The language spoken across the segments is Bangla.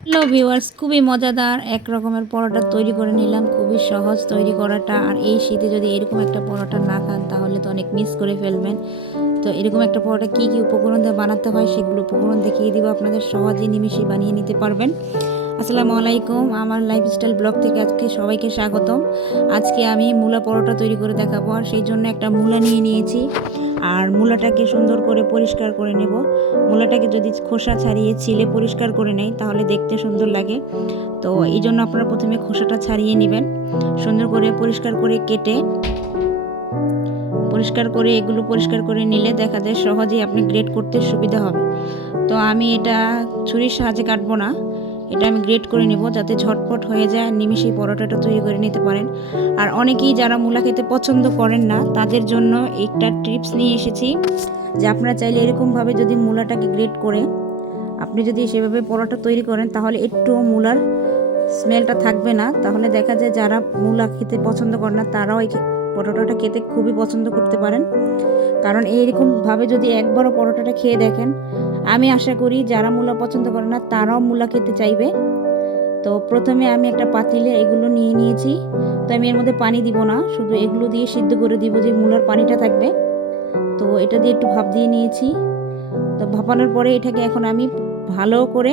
হ্যালো ভিউয়ার্স, খুবই মজাদার এক রকমের পরোটা তৈরি করে নিলাম। খুবই সহজ তৈরি করাটা। আর এই শীতে যদি এরকম একটা পরোটা না খান তাহলে তো অনেক মিস করে ফেলবেন। তো এরকম একটা পরোটা কী কী উপকরণ দিয়ে বানাতে হয় সেগুলো উপকরণ দেখিয়ে দিব, আপনাদের সহজেই নিমিষেই বানিয়ে নিতে পারবেন। আসসালামু আলাইকুম, আমার লাইফস্টাইল ব্লগ থেকে আজকে সবাইকে স্বাগতম। আজকে আমি মূলা পরোটা তৈরি করে দেখাবো, আর সেই জন্য একটা মূলা নিয়ে নিয়েছি। আর মূলাটাকে সুন্দর করে পরিষ্কার করে নেব। মূলাটাকে যদি খোসা ছাড়িয়ে ছিলে পরিষ্কার করে নেই তাহলে দেখতে সুন্দর লাগে। তো এই জন্য আপনারা প্রথমে খোসাটা ছাড়িয়ে নেবেন, সুন্দর করে পরিষ্কার করে কেটে এগুলো পরিষ্কার করে নিলে দেখা যায় সহজেই আপনি গ্রেড করতে সুবিধা হবে। তো আমি এটা ছুরির সাহায্যে কাটবো না, এটা আমি গ্রেড করে নেব যাতে ঝটপট হয়ে যায়, নিমেষেই পরোটাটা তৈরি করে নিতে পারেন। আর অনেকেই যারা মূলা খেতে পছন্দ করেন না তাদের জন্য একটা টিপস নিয়ে এসেছি, যে আপনারা চাইলে এরকমভাবে যদি মূলাটাকে গ্রেড করে আপনি যদি সেভাবে পরোটা তৈরি করেন তাহলে একটু মূলার স্মেলটা থাকবে না। তাহলে দেখা যায় যারা মূলা খেতে পছন্দ করে না তারাও এই পরোটাটা খেতে খুবই পছন্দ করতে পারেন। কারণ এইরকমভাবে যদি একবারও পরোটাটা খেয়ে দেখেন, আমি আশা করি যারা মূলা পছন্দ করে না তারাও মূলা খেতে চাইবে। তো প্রথমে আমি একটা পাতিলে এগুলো নিয়ে নিয়েছি। তো আমি এর মধ্যে পানি দিব না, শুধু এগুলো দিয়ে সিদ্ধ করে দিব, যে মূলার পানিটা থাকবে। তো এটা দিয়ে একটু ভাপ দিয়ে নিয়েছি। তো ভাপানোর পরে এটাকে এখন আমি ভালো করে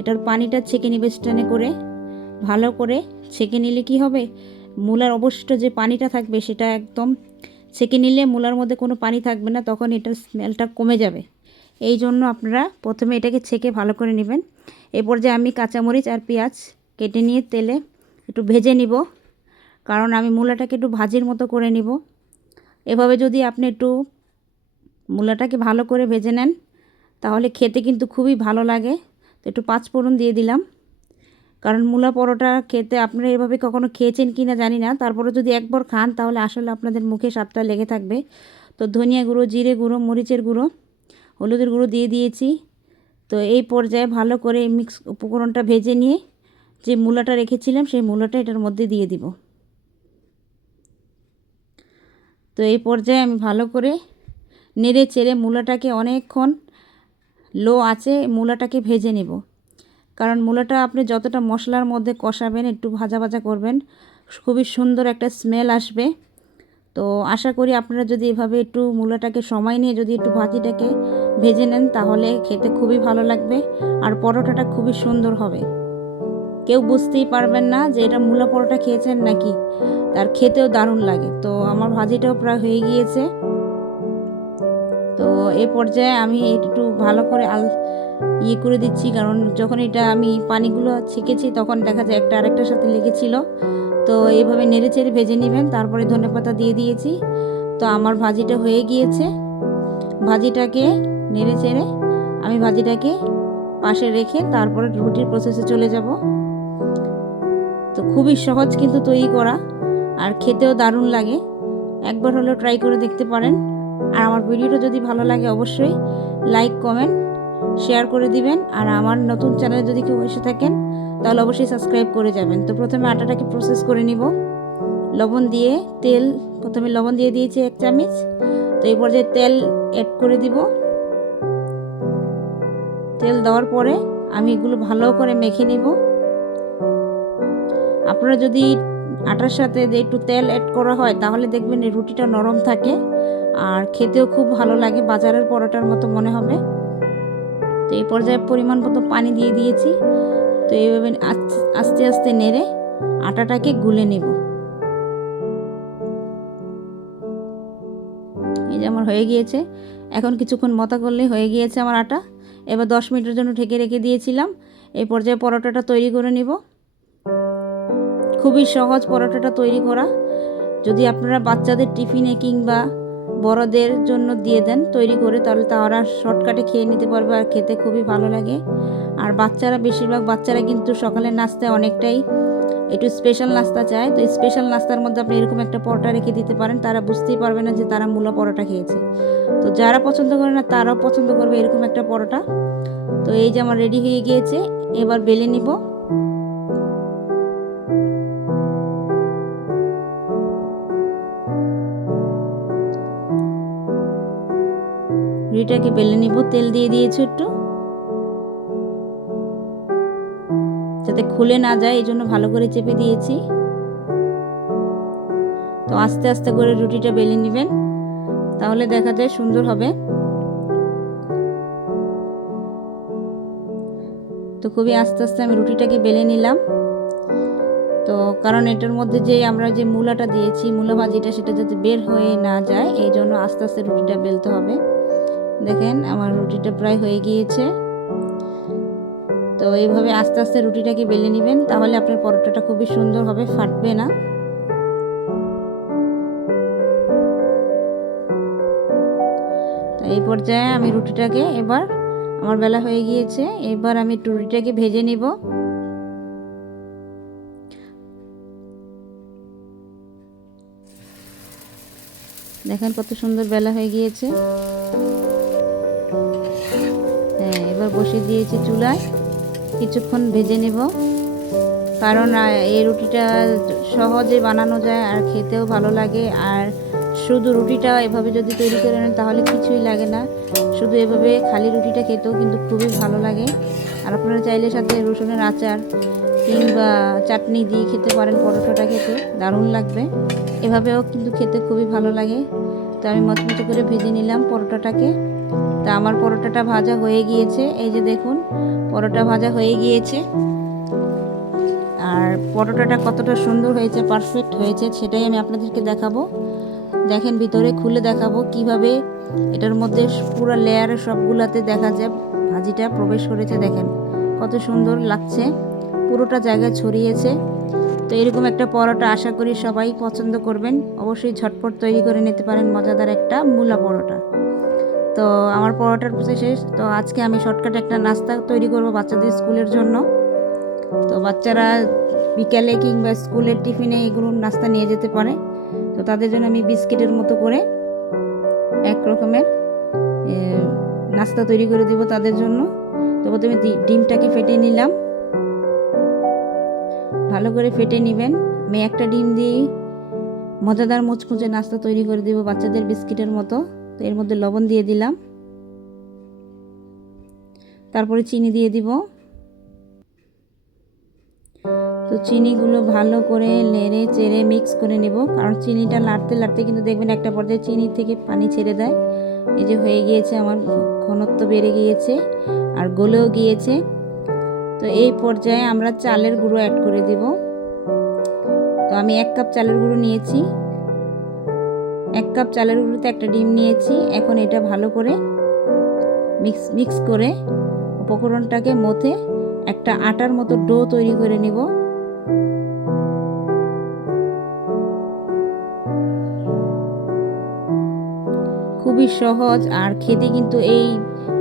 এটার পানিটা ছেঁকে নিবে, স্ট্রেনে করে ভালো করে ছেঁকে নিলে কি হবে, মূলার অবশিষ্ট যে পানিটা থাকবে সেটা একদম ছেঁকে নিলে মূলার মধ্যে কোনো পানি থাকবে না, তখন এটার স্মেলটা কমে যাবে। এই জন্য আপনারা প্রথমে এটাকে ছেঁকে ভালো করে নেবেন। এরপর যে আমি কাঁচামরিচ আর পেঁয়াজ কেটে নিয়ে তেলে একটু ভেজে নিব, কারণ আমি মূলাটাকে একটু ভাজির মতো করে নিব। এভাবে যদি আপনি একটু মূলাটাকে ভালো করে ভেজে নেন তাহলে খেতে কিন্তু খুবই ভালো লাগে। তো একটু পাঁচফোড়ন দিয়ে দিলাম, কারণ মূলা পরোটা খেতে আপনারা এভাবে কখনো খেয়েছেন কি না জানি না, তারপরে যদি একবার খান তাহলে আসলে আপনাদের মুখে স্বাদটা লেগে থাকবে। তো ধনিয়া গুঁড়ো, জিরে গুঁড়ো, মরিচের গুঁড়ো, হলুদের গুঁড়ো দিয়ে দিয়েছি। তো এই পর্যায়ে ভালো করে মিক্স উপকরণটা ভেজে নিয়ে যে মূলাটা রেখেছিলাম সেই মূলাটা এটার মধ্যে দিয়ে দিব। তো এই পর্যায়ে আমি ভালো করে নেড়ে চেড়ে মূলাটাকে অনেকক্ষণ লো আঁচে মূলাটাকে ভেজে নেব। কারণ মূলাটা আপনি যতটা মশলার মধ্যে কষাবেন, একটু ভাজা ভাজা করবেন, খুবই সুন্দর একটা স্মেল আসবে। তো আশা করি আপনারা যদি এভাবে একটু মূলাটাকে সময় নিয়ে যদি একটু ভাজিটাকে ভেজে নেন তাহলে খেতে খুবই ভালো লাগবে, আর পরোটাটা খুবই সুন্দর হবে। কেউ বুঝতেই পারবেন না যে এটা মূলা পরোটা খেয়েছেন নাকি, তার খেতেও দারুণ লাগে। তো আমার ভাজিটাও প্রায় হয়ে গিয়েছে। তো এই পর্যায়ে আমি একটু ভালো করে করে দিচ্ছি, কারণ যখন এটা আমি পানিগুলো ছেঁকেছি তখন দেখা যায় একটা আরেকটার সাথে লেগেছিল। তো এইভাবে নেড়ে চেড়ে ভেজে নেবেন। তারপরে ধনেপাতা দিয়ে দিয়েছি। তো আমার ভাজিটা হয়ে গিয়েছে। ভাজিটাকে নেড়ে চেড়ে আমি ভাজিটাকে পাশে রেখে তারপরে রুটির প্রসেসে চলে যাব। তো খুবই সহজ কিন্তু তৈরি করা, আর খেতেও দারুণ লাগে। একবার হলেও ট্রাই করে দেখতে পারেন। আর আমার ভিডিওটা যদি ভালো লাগে অবশ্যই লাইক, কমেন্ট, শেয়ার করে দিবেন। আর আমার নতুন চ্যানেলে যদি কেউ এসে থাকেন তাহলে অবশ্যই সাবস্ক্রাইব করে যাবেন। তো প্রথমে আটাটাকে প্রসেস করে নিব লবণ দিয়ে। তেল প্রথমে লবণ দিয়ে দিয়েছি 1 চামচ। তো এই পর্যায়ে তেল অ্যাড করে দিব। তেল দেওয়ার পরে আমি এগুলো ভালো করে মেখে নিব। আপনারা যদি আটার সাথে একটু তেল অ্যাড করা হয় তাহলে দেখবেন এই রুটিটা নরম থাকে আর খেতেও খুব ভালো লাগে, বাজারের পরোটার মতো মনে হবে। তো এই পর্যায়ে পরিমাণ মতো পানি দিয়ে দিয়েছি। তো এইভাবে আস্তে আস্তে নেড়ে আটাটাকে গুলে নেব। এই যে আমার হয়ে গিয়েছে, এখন কিছুক্ষণ মতা করলেই হয়ে গিয়েছে আমার আটা। এবার 10 মিনিটের জন্য ঢেকে রেখে দিয়েছিলাম। এই পর্যায়ে পরোটাটা তৈরি করে নিব। খুবই সহজ পরোটাটা তৈরি করা। যদি আপনারা বাচ্চাদের টিফিনে কিংবা বড়দের জন্য দিয়ে দেন তৈরি করে, তাহলে তারা শর্টকাটে খেয়ে নিতে পারবে আর খেতে খুবই ভালো লাগে। আর বাচ্চারা, বেশিরভাগ বাচ্চারা কিন্তু সকালের নাস্তায় অনেকটাই একটু স্পেশাল নাস্তা চায়। তো স্পেশাল নাস্তার মধ্যে আপনি এরকম একটা পরোটা রেখে দিতে পারেন, তারা বুঝতেই পারবে না যে তারা মূলা পরোটা খেয়েছে। তো যারা পছন্দ করে না তারাও পছন্দ করবে এরকম একটা পরোটা। তো এই যে আমার রেডি হয়ে গিয়েছে, এবার বেলে নিব। রুটিটাকে বেলে নিব, তেল দিয়ে দিয়েছি একটু। যাতে খুলে না যায়, এই জন্য ভালো করে চেপে দিয়েছি। তো আস্তে আস্তে করে রুটিটা বেলে নেবেন, তাহলে দেখা যায় সুন্দর হবে। তো খুবই আস্তে আস্তে আমি রুটিটাকে বেলে নিলাম। তো কারণ এটার মধ্যে যে আমরা যে মূলাটা দিয়েছি, মূলা ভাজিটা, সেটা যাতে বের হয়ে না যায়, এই জন্য আস্তে আস্তে রুটিটা বেলতে হবে। দেখেন আমার রুটিটা প্রায় হয়ে গিয়েছে। তো এইভাবে আস্তে আস্তে রুটিটাকে বেলে নেবেন, তাহলে আপনার পরোটাটা খুবই সুন্দর হবে, ফাটবে না। তো এই পর্যায়ে আমি রুটিটাকে এবার আমার বেলা হয়ে গিয়েছে, এবার আমি রুটিটাকে ভেজে নিব। দেখেন কত সুন্দর বেলা হয়ে গিয়েছে। হ্যাঁ, এবার বসিয়ে দিয়েছি চুলায়, কিছুক্ষণ ভেজে নেব। কারণ এই রুটিটা সহজে বানানো যায় আর খেতেও ভালো লাগে। আর শুধু রুটিটা এভাবে যদি তৈরি করে নেন তাহলে কিছুই লাগে না, শুধু এভাবে খালি রুটিটা খেতেও কিন্তু খুবই ভালো লাগে। আর আপনারা চাইলে সাথে রসুনের আচার কিংবা চাটনি দিয়ে খেতে পারেন, পরোটাটা খেতে দারুণ লাগবে। এভাবেও কিন্তু খেতে খুবই ভালো লাগে। তো আমি মচমচে করে ভেজে নিলাম পরোটাটাকে। তা আমার পরোটাটা ভাজা হয়ে গিয়েছে, এই যে দেখুন পরোটা ভাজা হয়ে গিয়েছে। আর পরোটাটা কতটা সুন্দর হয়েছে, পারফেক্ট হয়েছে, সেটাই আমি আপনাদেরকে দেখাবো। দেখেন ভিতরে খুলে দেখাবো কিভাবে এটার মধ্যে পুরো লেয়ারে সবগুলাতে দেখা যায় ভাজিটা প্রবেশ করেছে। দেখেন কত সুন্দর লাগছে, পুরোটা জায়গায় ছড়িয়েছে। তো এরকম একটা পরোটা আশা করি সবাই পছন্দ করবেন। অবশ্যই ঝটপট তৈরি করে নিতে পারেন মজাদার একটা মূলা পরোটা। তো আমার পরোটার শেষ। তো আজকে আমি শর্টকাট একটা নাস্তা তৈরি করব বাচ্চাদের স্কুলের জন্য। তো বাচ্চারা বিকালে কিংবা স্কুলের টিফিনে এগুলো নাস্তা নিয়ে যেতে পারে। তো তাদের জন্য আমি বিস্কিটের মতো করে এক রকমের নাস্তা তৈরি করে দেব তাদের জন্য। তো প্রথমে ডিমটাকে ফেটে নিলাম, ভালো করে ফেটে নেবেন। আমি একটা ডিম দিয়ে মজাদার মুচমুচে নাস্তা তৈরি করে দেব বাচ্চাদের বিস্কিটের মতো। তো এর মধ্যে লবণ দিয়ে দিলাম, তারপরে চিনি দিয়ে দিব। তো চিনিগুলো ভালো করে নেড়ে চেড়ে মিক্স করে নেব, কারণ চিনিটা লাড়তে লাড়তে কিন্তু দেখবেন একটা পর্যায়ে চিনি থেকে পানি ছেড়ে দেয়। এই যে হয়ে গিয়েছে, আমার ঘনত্ব বেড়ে গিয়েছে আর গলেও গিয়েছে। তো এই পর্যায়ে আমরা চালের গুঁড়ো অ্যাড করে দিব। তো আমি 1 কাপ চালের গুঁড়ো নিয়েছি, 1 কাপ চালের গুঁড়োতে একটা ডিম নিয়েছি। এখন এটা ভালো করে মিক্স করে উপকরণটাকে মথে একটা আটার মতো ডো তৈরি করে নেব। খুবই সহজ, আর খেতে কিন্তু এই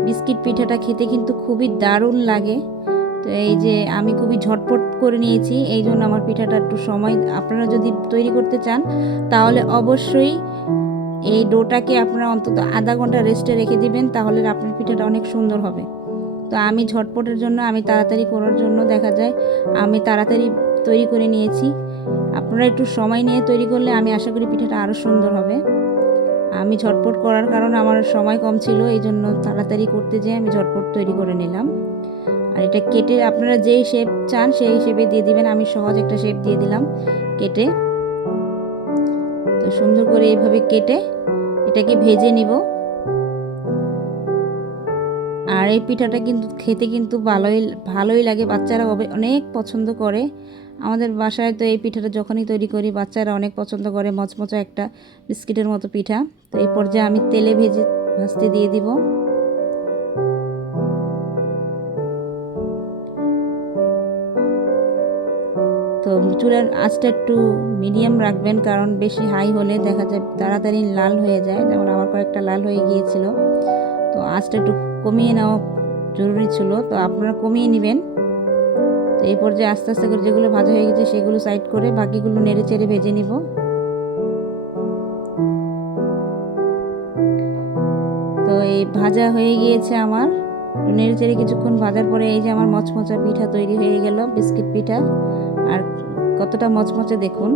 বিস্কিট পিঠাটা খেতে কিন্তু খুবই দারুণ লাগে। তো এই যে আমি খুবই ঝটপট করে নিয়েছি, এই জন্য আমার পিঠাটা একটু সময়, আপনারা যদি তৈরি করতে চান তাহলে অবশ্যই এই ডোটাকে আপনারা অন্তত আধা ঘন্টা রেস্টে রেখে দিবেন, তাহলে আপনার পিঠাটা অনেক সুন্দর হবে। তো আমি ঝটপটের জন্য, আমি তাড়াতাড়ি করার জন্য দেখা যায় আমি তাড়াতাড়ি তৈরি করে নিয়েছি। আপনারা একটু সময় নিয়ে তৈরি করলে আমি আশা করি পিঠাটা আরও সুন্দর হবে। আমি ঝটপট করার কারণ আমার সময় কম ছিল, এই জন্য তাড়াতাড়ি করতে যেয়ে আমি ঝটপট তৈরি করে নিলাম। আর এটা কেটে আপনারা যেই শেপ চান সেই শেপে দিয়ে দিবেন। আমি সহজ একটা শেপ দিয়ে দিলাম কেটে। তো সুন্দর করে এইভাবে কেটে এটাকে ভেজে নিব। আর এই পিঠাটা কিন্তু খেতে কিন্তু ভালোই লাগে, বাচ্চারা অনেক পছন্দ করে। আমাদের বাসায় তো এই পিঠাটা যখনই তৈরি করি বাচ্চারা অনেক পছন্দ করে, মচমচা একটা বিস্কিটের মতো পিঠা। তো এই পর্যায়ে আমি তেলে ভাজতে দিয়ে দিব। তো চুলার আঁচটা একটু মিডিয়াম রাখবেন, কারণ বেশি হাই হলে দেখা যায় তাড়াতাড়ি লাল হয়ে যায়, যেমন আমার কয়েকটা লাল হয়ে গিয়েছিল। তো আঁচটা একটু কমিয়ে নেওয়া জরুরি ছিল, তো আপনারা কমিয়ে নেবেন। তো এই পর্যায়ে আস্তে আস্তে করে যেগুলো ভাজা হয়ে গেছে সেগুলো সাইড করে বাকিগুলো নেড়ে চেড়ে ভেজে নিব। তো এই ভাজা হয়ে গিয়েছে আমার, নেড়ে চেড়ে কিছুক্ষণ ভাজার পরে এই যে আমার মচমচা পিঠা তৈরি হয়ে গেল, বিস্কিট পিঠা। আর কতটা মচমচে দেখুন।